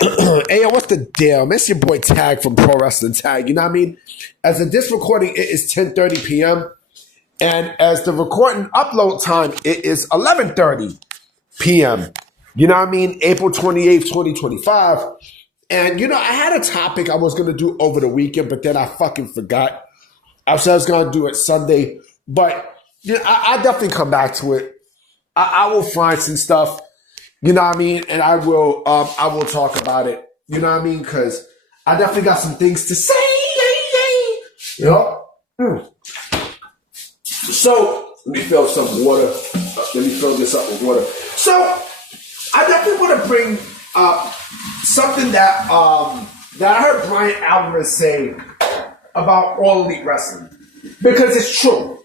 Hey, yo, what's the deal? It's your boy Tag from Pro Wrestling Tag. You know what I mean? As of this recording, it is 10:30 p.m. And as the recording upload time, it is 11:30 p.m. You know what I mean? April 28th, 2025. And, I had a topic I was going to do over the weekend, but then I fucking forgot. I said I was going to do it Sunday. But, I definitely come back to it. I will find some stuff. You know what I mean? And I will talk about it. You know what I mean? Because I definitely got some things to say. You know? So, let me fill some water. Let me fill this up with water. So, I definitely want to bring up something that I heard Brian Alvarez say about All Elite Wrestling. Because it's true.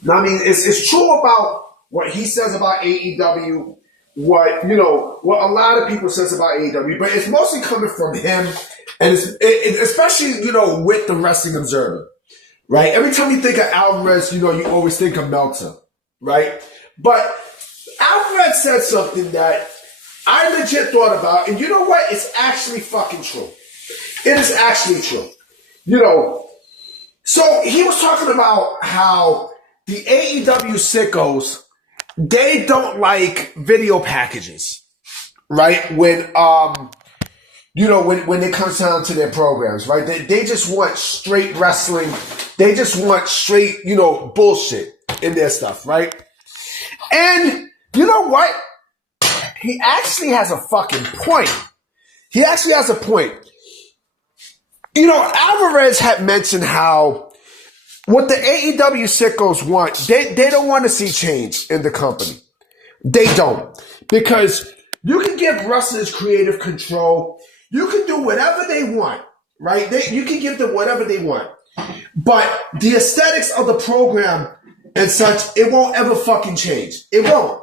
You know what I mean? It's true about what he says about AEW. What a lot of people says about AEW, but it's mostly coming from him, and it's especially with the Wrestling Observer, right? Every time you think of Alvarez, you always think of Meltzer, right? But Alvarez said something that I legit thought about, and you know what? It's actually fucking true. It is actually true. So he was talking about how the AEW sickos, they don't like video packages, right? When when it comes down to their programs, right? They just want straight wrestling. They just want straight, bullshit in their stuff, right? And you know what? He actually has a fucking point. He actually has a point. Alvarez had mentioned how what the AEW sickos want, they don't want to see change in the company. They don't. Because you can give wrestlers creative control. You can do whatever they want, right? You can give them whatever they want. But the aesthetics of the program and such, it won't ever fucking change. It won't.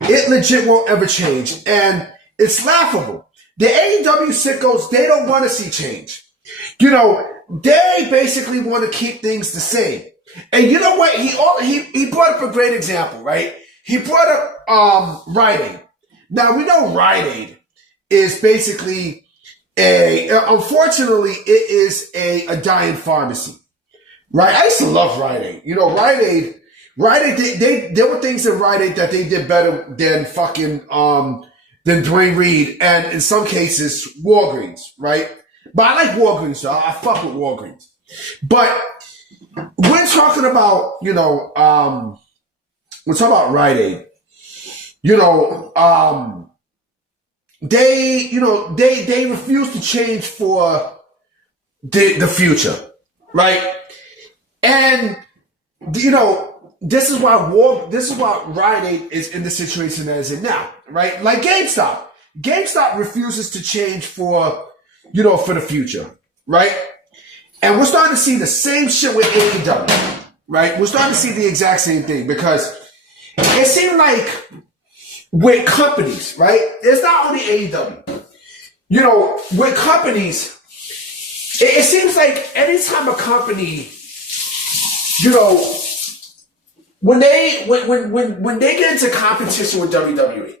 It legit won't ever change. And it's laughable. The AEW sickos, they don't want to see change. They basically want to keep things the same. And you know what? He brought up a great example, right? He brought up Rite Aid. Now, we know Rite Aid is basically unfortunately, it is a dying pharmacy, right? I used to love Rite Aid. Rite Aid, there were things in Rite Aid that they did better than fucking, than Dwayne Reed, and in some cases, Walgreens, right? But I like Walgreens, though. I fuck with Walgreens. But we're talking about, we're talking about Rite Aid. They refuse to change for the future, right? And this is why Rite Aid is in the situation that it's in now, right? Like GameStop. GameStop refuses to change for the future, right? And we're starting to see the same shit with AEW, right? We're starting to see the exact same thing because it seems like with companies, right? It's not only AEW. With companies, it seems like anytime a company, when they get into competition with WWE,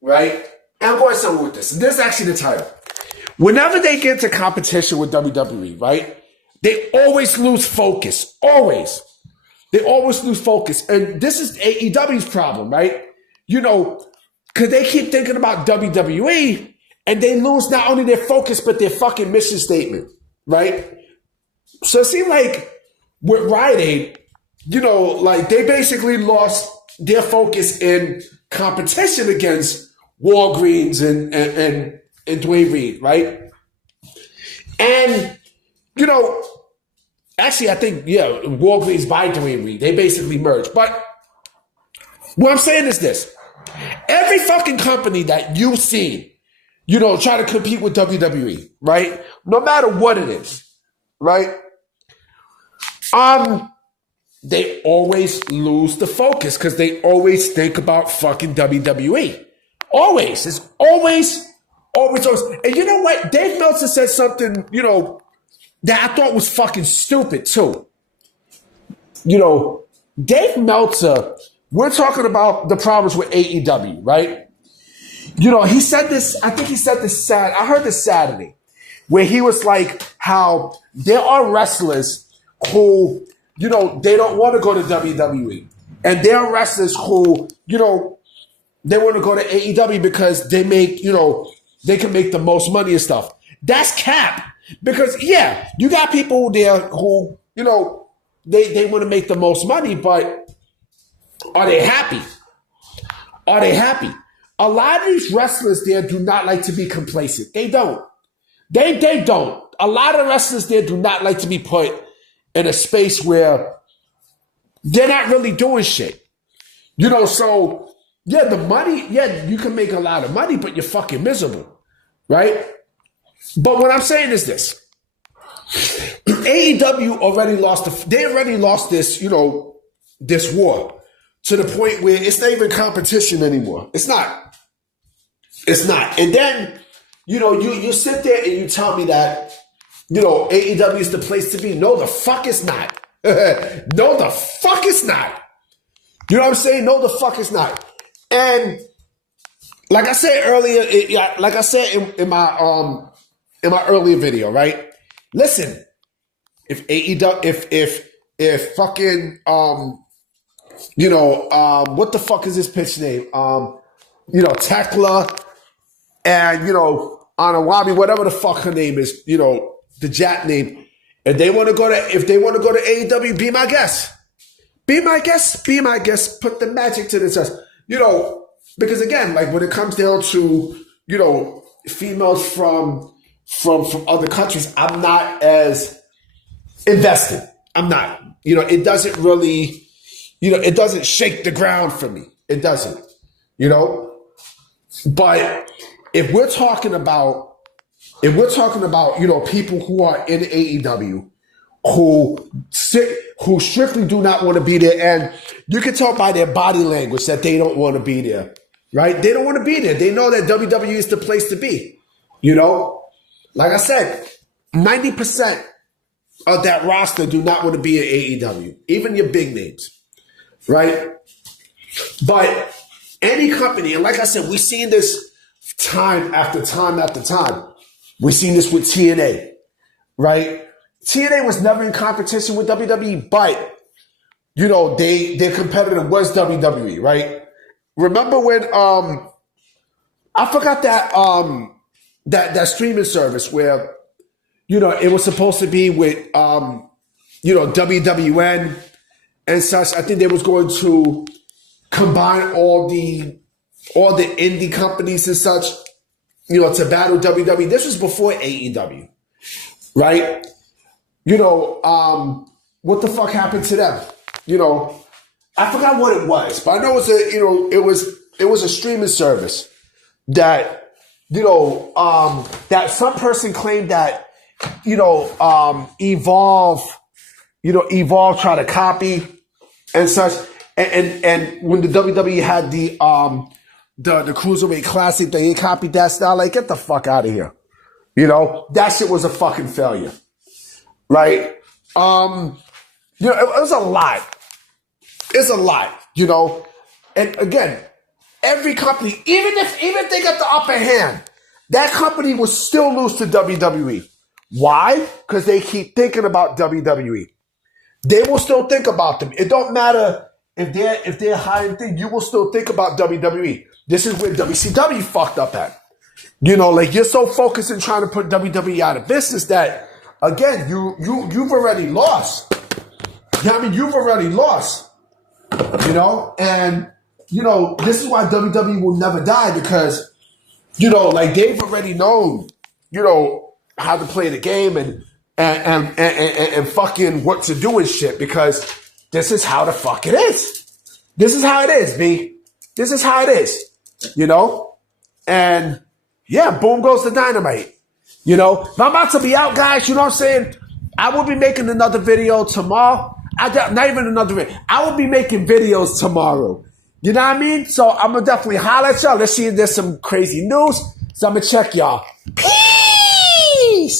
right? And I'm going somewhere with this. And this is actually the title. Whenever they get into competition with WWE, right, they always lose focus. Always. They always lose focus. And this is AEW's problem, right? Because they keep thinking about WWE and they lose not only their focus, but their fucking mission statement, right? So it seems like with Rite Aid, they basically lost their focus in competition against Walgreens and Dwayne Reed, right? And, actually, I think, Walgreens by Dwayne Reed. They basically merged. But what I'm saying is this. Every fucking company that you've seen, try to compete with WWE, right? No matter what it is, right? They always lose the focus because they always think about fucking WWE. Always. It's always. And you know what? Dave Meltzer said something, that I thought was fucking stupid too. Dave Meltzer, we're talking about the problems with AEW, right? he said this, I think he said this I heard this Saturday, where he was like how there are wrestlers who, they don't want to go to WWE. And there are wrestlers who, they want to go to AEW because they make, they can make the most money and stuff. That's cap. Because, yeah, you got people there who, they want to make the most money, but are they happy? Are they happy? A lot of these wrestlers there do not like to be complacent. They don't. They don't. A lot of wrestlers there do not like to be put in a space where they're not really doing shit. So, yeah, the money, yeah, you can make a lot of money, but you're fucking miserable, right? But what I'm saying is this. AEW already lost, they already lost this, this war to the point where it's not even competition anymore. It's not. It's not. And then, you sit there and you tell me that, AEW is the place to be. No, the fuck it's not. No, the fuck it's not. You know what I'm saying? No, the fuck it's not. And like I said earlier, like I said in my earlier video, right? Listen, if AEW, if fucking what the fuck is this pitch name? Tekla and Anawabi, whatever the fuck her name is, the Jap name. If they want to go to AEW, be my guest. Be my guest. Be my guest. Put the magic to the test. Because again, like when it comes down to, females from other countries, I'm not as invested. I'm not. It doesn't really, it doesn't shake the ground for me. It doesn't. But if we're talking about, people who are in AEW who strictly do not want to be there, and you can tell by their body language that they don't want to be there, right? They don't want to be there. They know that WWE is the place to be. Like I said, 90% of that roster do not want to be in AEW, even your big names, right? But any company, and like I said, we've seen this time after time after time. We've seen this with TNA, right? TNA was never in competition with WWE, but, their competitor was WWE, right? Remember when, I forgot that, that streaming service where, it was supposed to be with, WWN and such. I think they was going to combine all the indie companies and such, to battle WWE. This was before AEW, right? What the fuck happened to them? I forgot what it was, but I know it was a streaming service that, that some person claimed that, Evolve tried to copy and such. And when the WWE had the Cruiserweight Classic, they copied that style. Like, get the fuck out of here. That shit was a fucking failure. Right? It was a lot. It's a lot, And again, every company, even if they got the upper hand, that company will still lose to WWE. Why? Because they keep thinking about WWE. They will still think about them. It don't matter if they're hiring things, you will still think about WWE. This is where WCW fucked up at. Like you're so focused in trying to put WWE out of business that again, you've already lost. You've already lost. And this is why WWE will never die because, like they've already known, how to play the game and fucking what to do and shit because this is how the fuck it is. This is how it is, B. This is how it is, And yeah, boom goes the dynamite. I'm about to be out, guys. You know what I'm saying? I will be making another video tomorrow. Not even another video. I will be making videos tomorrow. You know what I mean? So I'm going to definitely holler at y'all. Let's see if there's some crazy news. So I'm going to check y'all. Peace!